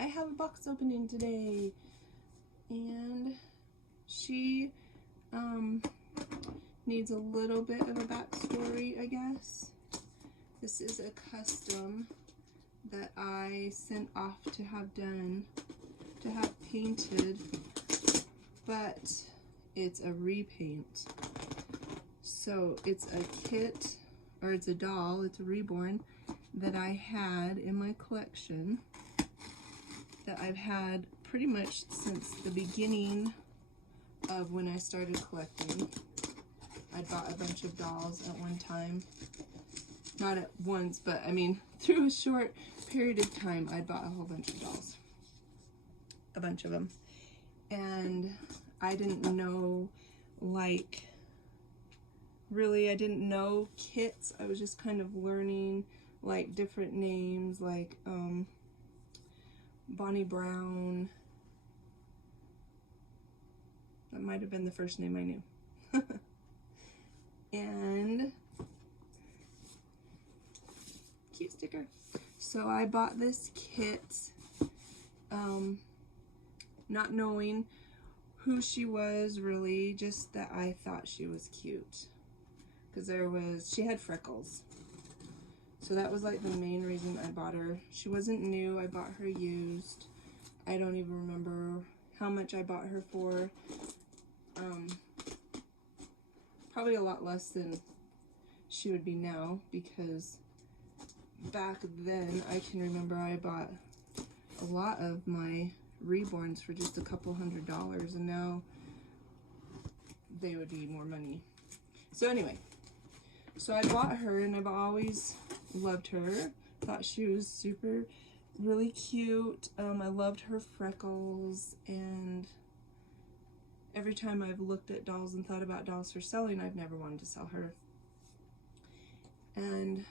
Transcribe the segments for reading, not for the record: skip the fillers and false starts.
I have a box opening today, and she needs a little bit of a backstory, I guess. This is a custom that I sent off to have done, to have painted, but it's a repaint. So it's a kit, or it's a doll, it's a Reborn that I had in my collection that I've had pretty much since the beginning of when I started collecting. I bought a bunch of dolls at one time. Not at once, but I mean, through a short period of time, I bought a whole bunch of dolls. A bunch of them. And I didn't know, like, really, I didn't know kits. I was just kind of learning, like, different names, like, Bonnie Brown. That might have been the first name I knew. And cute sticker. So I bought this kit, not knowing who she was really, just that I thought she was cute. Because she had freckles. So that was like the main reason I bought her. She wasn't new, I bought her used. I don't even remember how much I bought her for. Probably a lot less than she would be now, because back then I can remember I bought a lot of my Reborns for just a couple $100, and now they would be more money. So anyway, so I bought her, and I've always loved her. Thought she was really cute. I loved her freckles, and every time I've looked at dolls and thought about dolls for selling, I've never wanted to sell her. And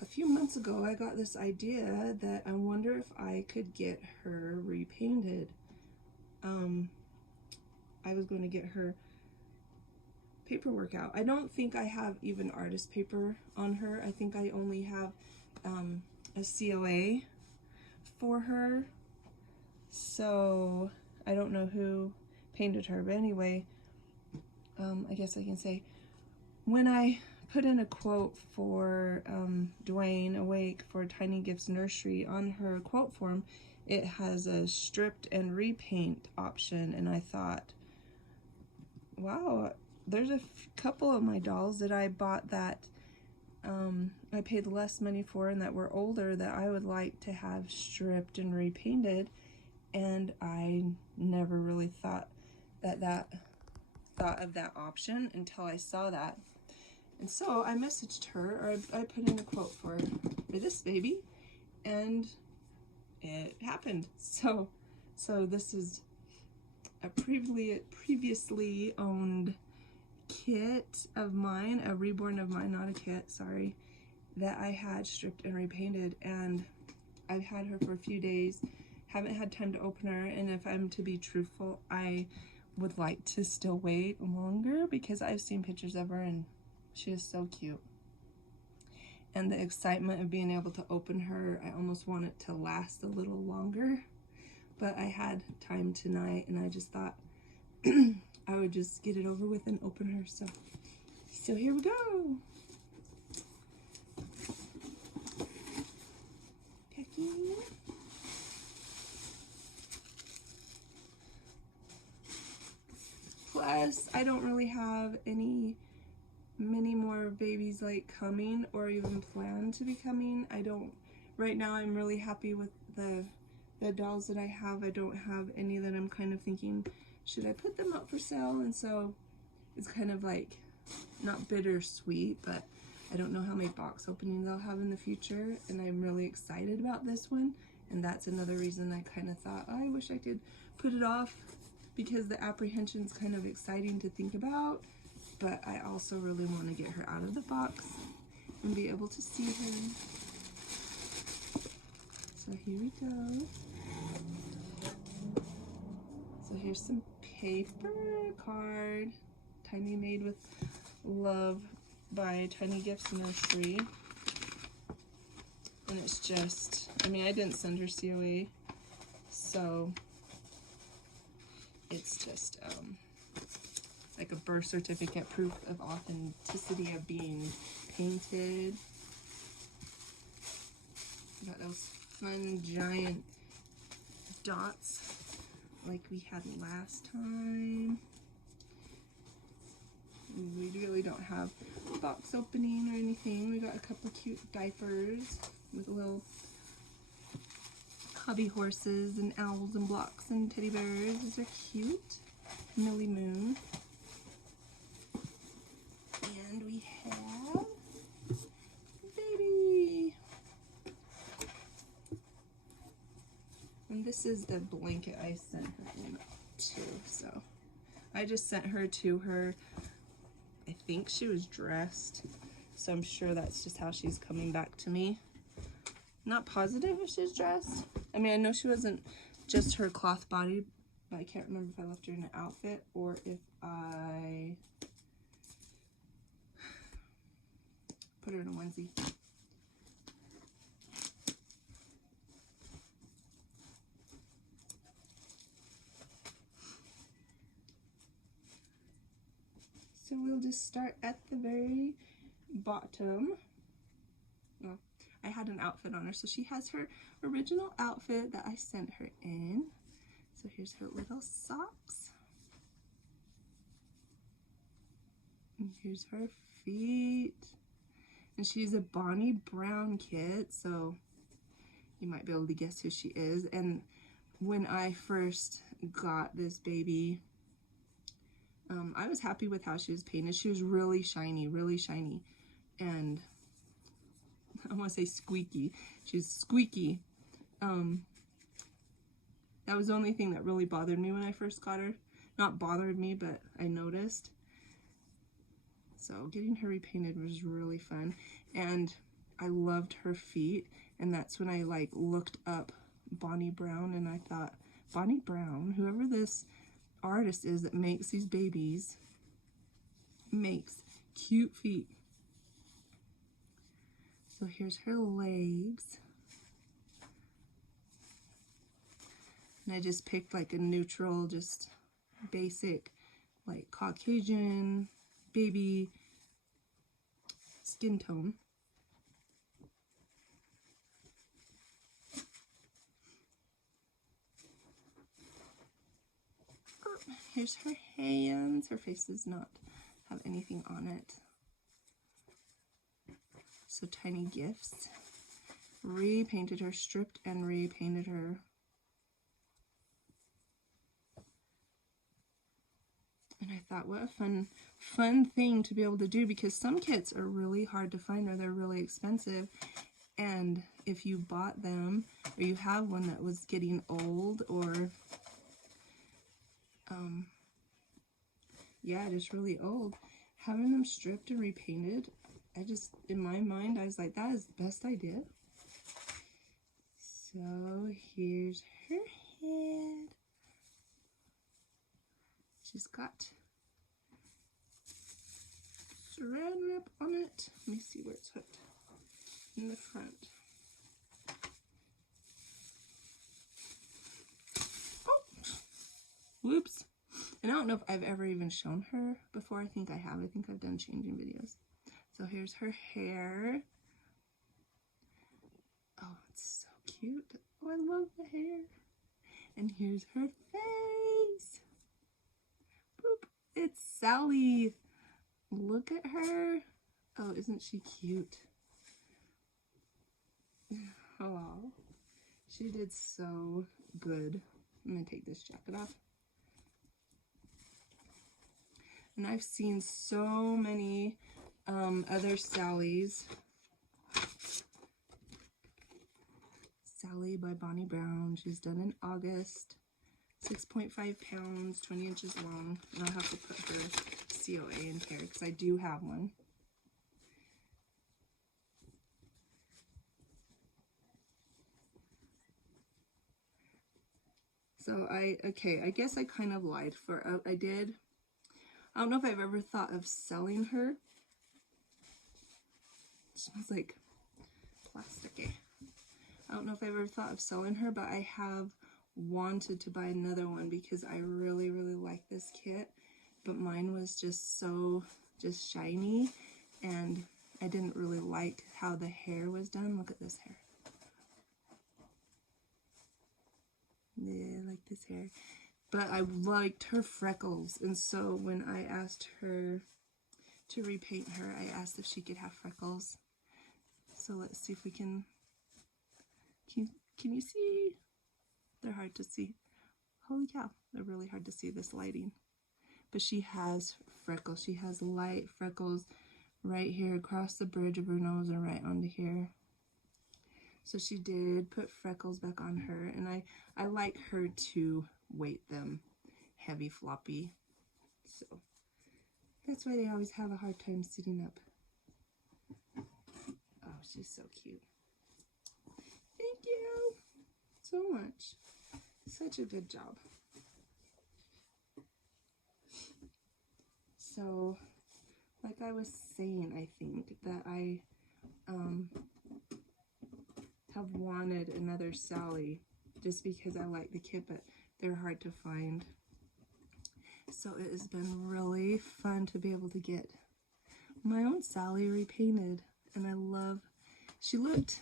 a few months ago, I got this idea that I wonder if I could get her repainted. I was going to get her paperwork out. I don't think I have even artist paper on her. I think I only have a COA for her. So I don't know who painted her, but anyway, I guess I can say, when I put in a quote for Dwayne Awake for Tiny Gifts Nursery, on her quote form, it has a stripped and repaint option, and I thought, wow, there's a couple of my dolls that I bought that I paid less money for and that were older that I would like to have stripped and repainted, and I never really thought of that option until I saw that. And so I messaged her, or I put in a quote for this baby, and it happened. So this is a previously owned kit of mine, a Reborn of mine, not a kit, sorry, that I had stripped and repainted, and I've had her for a few days, haven't had time to open her, and if I'm to be truthful, I would like to still wait longer, because I've seen pictures of her and she is so cute. And the excitement of being able to open her, I almost want it to last a little longer, but I had time tonight, and I just thought I would just get it over with and open her. So here we go. Packing. Plus, I don't really have many more babies like coming, or even plan to be coming. Right now I'm really happy with the dolls that I have. I don't have any that I'm kind of thinking, should I put them up for sale? And so it's kind of like, not bittersweet, but I don't know how many box openings I'll have in the future, and I'm really excited about this one. And that's another reason I kind of thought, oh, I wish I could put it off, because the apprehension's kind of exciting to think about, but I also really want to get her out of the box and be able to see her. So here we go. So here's some paper card, Tiny Made with Love by Tiny Gifts Nursery. And it's just, I mean, I didn't send her COA, so it's just like a birth certificate, proof of authenticity of being painted. Got those fun giant dots like we had last time. We really don't have box opening or anything. We got a couple cute diapers with little hobby horses and owls and blocks and teddy bears. These are cute. Millie Moon. And we have baby. And this is the blanket I sent her in too. So I just sent her to her, I think she was dressed. So I'm sure that's just how she's coming back to me. Not positive if she's dressed. I mean, I know she wasn't just her cloth body, but I can't remember if I left her in an outfit or if I put her in a onesie. So we'll just start at the very bottom. Well, I had an outfit on her, so she has her original outfit that I sent her in. So here's her little socks. And here's her feet. And she's a Bonnie Brown kit, so you might be able to guess who she is. And when I first got this baby, I was happy with how she was painted. She was really shiny, and I want to say squeaky. She's squeaky. That was the only thing that really bothered me when I first got her. Not bothered me, but I noticed. So getting her repainted was really fun, and I loved her feet. And that's when I like looked up Bonnie Brown, and I thought, Bonnie Brown, whoever this artist is that makes these babies, makes cute feet. So here's her legs. And I just picked like a neutral, just basic, like Caucasian baby skin tone. Here's her hands. Her face does not have anything on it. So Tiny Gifts repainted her, stripped and repainted her. And I thought, what a fun thing to be able to do, because some kits are really hard to find or they're really expensive. And if you bought them or you have one that was getting old, or yeah, just really old, having them stripped and repainted, I just, in my mind, I was like, that is the best idea. So here's her head. She's got saran wrap on it. Let me see where it's hooked. In the front. Oh! Whoops. And I don't know if I've ever even shown her before. I think I have. I think I've done changing videos. So here's her hair. Oh, it's so cute. Oh, I love the hair. And here's her face. Boop. It's Sally. Look at her. Oh, isn't she cute? Oh, she did so good. I'm going to take this jacket off. And I've seen so many other Sallys. Sally by Bonnie Brown. She's done in August. 6.5 pounds, 20 inches long. And I'll have to put her COA in here because I do have one. So I guess I kind of lied. I don't know if I've ever thought of selling her. It smells like plasticky. I don't know if I ever thought of selling her, but I have wanted to buy another one because I really, really like this kit. But mine was just so shiny, and I didn't really like how the hair was done. Look at this hair. Yeah, I like this hair. But I liked her freckles, and so when I asked her to repaint her, I asked if she could have freckles. So let's see if we can you see? They're hard to see. Holy cow, they're really hard to see, this lighting. But she has freckles. She has light freckles right here across the bridge of her nose and right onto here. So she did put freckles back on her, and I like her to weight them heavy, floppy. So that's why they always have a hard time sitting up. Oh, she's so cute. Thank you so much. Such a good job. So, like I was saying, I think that I have wanted another Sally just because I like the kit, but they're hard to find. So it has been really fun to be able to get my own Sally repainted, and I love, she looked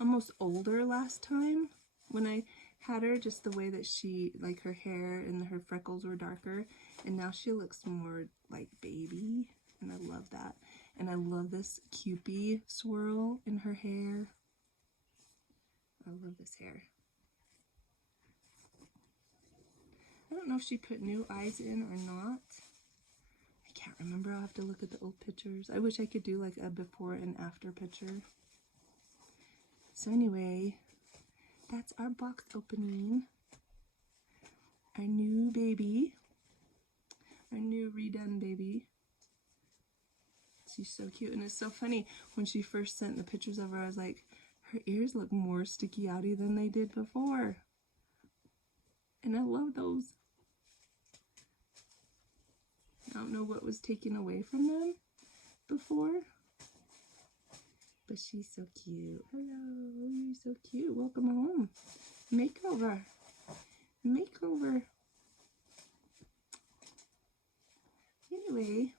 almost older last time when I had her, just the way that she, like her hair and her freckles were darker, and now she looks more like baby, and I love that. And I love this Cupid swirl in her hair. I love this hair. I don't know if she put new eyes in or not. I can't remember. I'll have to look at the old pictures. I wish I could do like a before and after picture. So anyway, that's our box opening. Our new baby. Our new redone baby. She's so cute, and it's so funny, when she first sent the pictures of her, I was like, her ears look more sticky outy than they did before. And I love those. I don't know what was taken away from them before, but she's so cute. Hello, you're so cute. Welcome home. Makeover. Makeover. Anyway,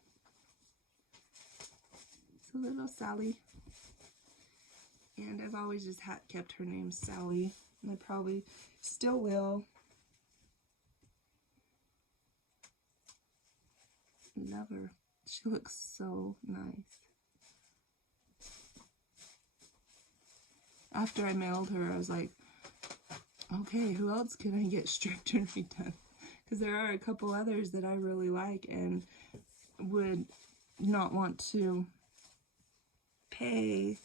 it's a little Sally. And I've always just kept her name Sally. And I probably still will. Love her. She looks so nice. After I mailed her, I was like, okay, who else can I get stripped and redone? Because there are a couple others that I really like and would not want to pay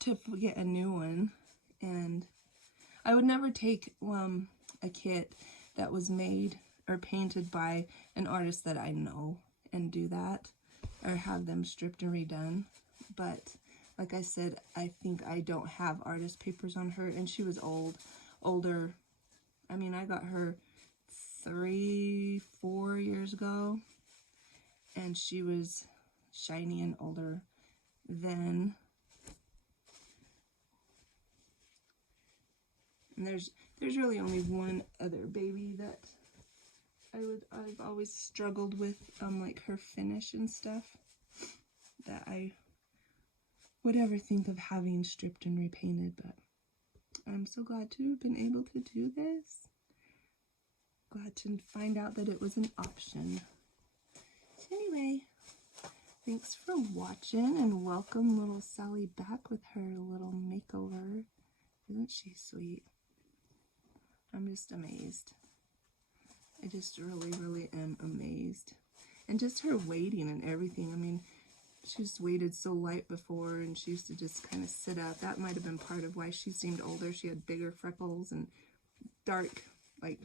to get a new one. And I would never take a kit that was made or painted by an artist that I know and do that, or have them stripped and redone. But like I said, I think I don't have artist papers on her, and she was older. I mean, I got her 3-4 years ago, and she was shiny and older then. And there's really only one other baby that I've always struggled with, like her finish and stuff, that I would ever think of having stripped and repainted. But I'm so glad to have been able to do this. Glad to find out that it was an option. So anyway, thanks for watching, and welcome little Sally back with her little makeover. Isn't she sweet? I'm just amazed. I just really, really am amazed. And just her waiting and everything. I mean, she just waited so light before, and she used to just kind of sit up. That might have been part of why she seemed older. She had bigger freckles and dark, like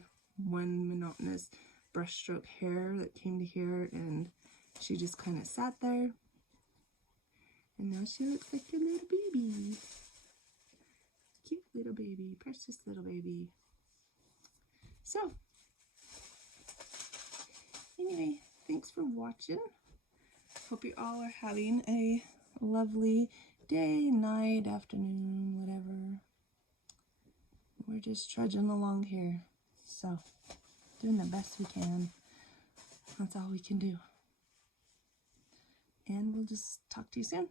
one monotonous brushstroke hair that came to here, and she just kind of sat there. And now she looks like a little baby. Cute little baby, precious little baby. So, anyway, thanks for watching. Hope you all are having a lovely day, night, afternoon, whatever. We're just trudging along here. So, doing the best we can. That's all we can do. And we'll just talk to you soon.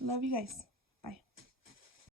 Love you guys. Bye.